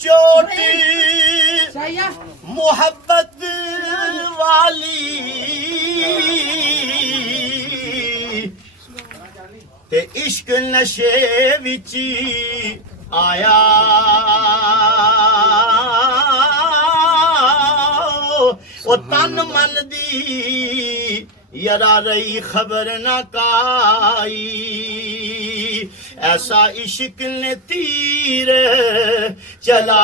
चोटी मोहब्बत वाली ते इश्क नशे विच आया ओ तन मन दी यरा रही खबर न काई ऐसा इश्क ने तीर चलाया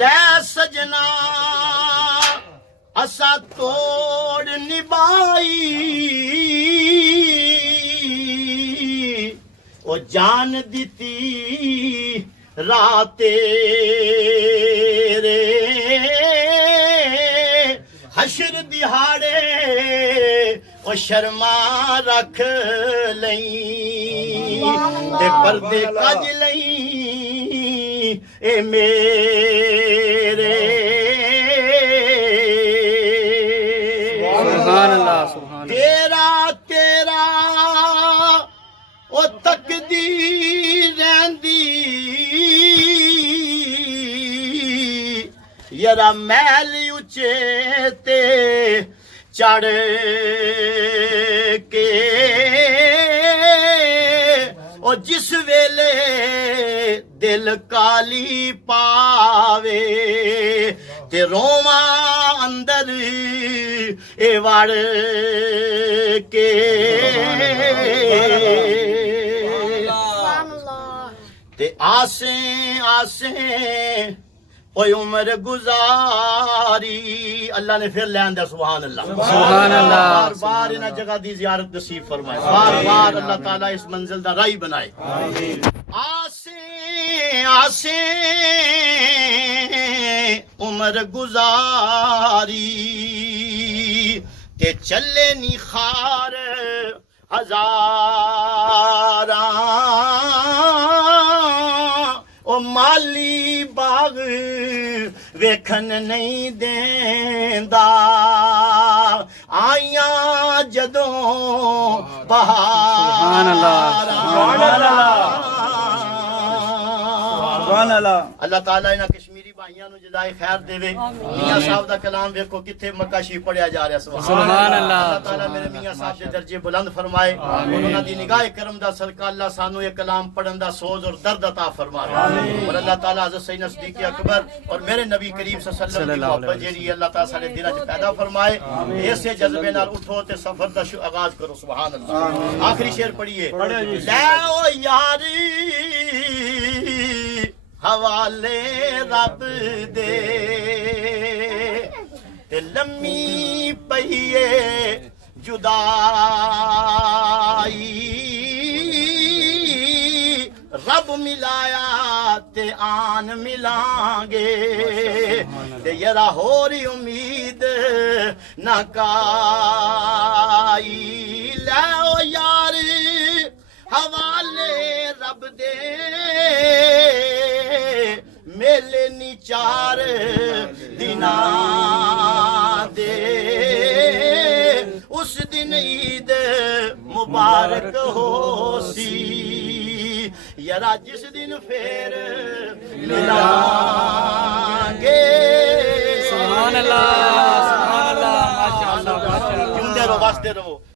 ले सजना असा तोड़ निभाई ओ जान दीती राते रे हशर दिहाड़े ओ शर्मा रख लई ते पर्दे कज लई ए मेरे सुभान अल्लाह सुभान तेरा तेरा ओ तकदीर रहंदी यरा मैल उचे ते चढ़ के ओ जिस वेले दिल काली पावे ते रोमा अंदर ए वड़ के ते आसे आसे ओए उम्र गुजारी अल्लाह ने फिर लैन दा सुभान अल्लाह सुभान अल्लाह बार बार इन जगह दी जियारत नसीब फरमाए बार बार अल्लाह ताला इस मंजिल दा राही बनाए आमीन आसे आसे उम्र गुजारी ते चले नी खार हजारा ओ माली बाग वेखन नहीं देंदा आइया जदों सुभान अल्लाह सुभान अल्लाह सुभान अल्लाह अल्लाह ताला इन्हां कश्मीरी भाइयां नु जज़ाए खैर देवे मियां साहब दा कलाम देखो किथे मक्का शरीफ पढ़िया जा रहा सुभान अल्लाह अल्लाह ताला मेरे मियां साहब दे दर्जे बुलंद फरमाए उन्हां दी निगाह करम दा सदका अल्लाह सानू ये कलाम पढ़न दा सोज और दर्द अता फरमाए और अल्लाह ताला हज़रत सैयद सिद्दीक़ अकबर और मेरे नबी करीम सल्लल्लाहु अलैहि वसल्लम दी मोहब्बत जेड़ी अल्लाह ताला साडे दिलां च पैदा फरमाए ऐसे जज्बे नाल उठो ते सफर दा आगाज करो सुभान अल्लाह आखिरी शेर पढ़िए ले ओ यारी हवाले रब दे ते लम्मी पईए जुदाई रब मिलाया ते आन मिलांगे ते यरा होरी उम्मीद ना काई ले ओ यार हवाले रब दे मेले नी चार दिना दे उस दिन ईद मुबारक हो सी यरा जिस दिन फिर मिलांगे सुभान अल्लाह माशाअल्लाह माशाअल्लाह जिंदे रहो वास्ते रहो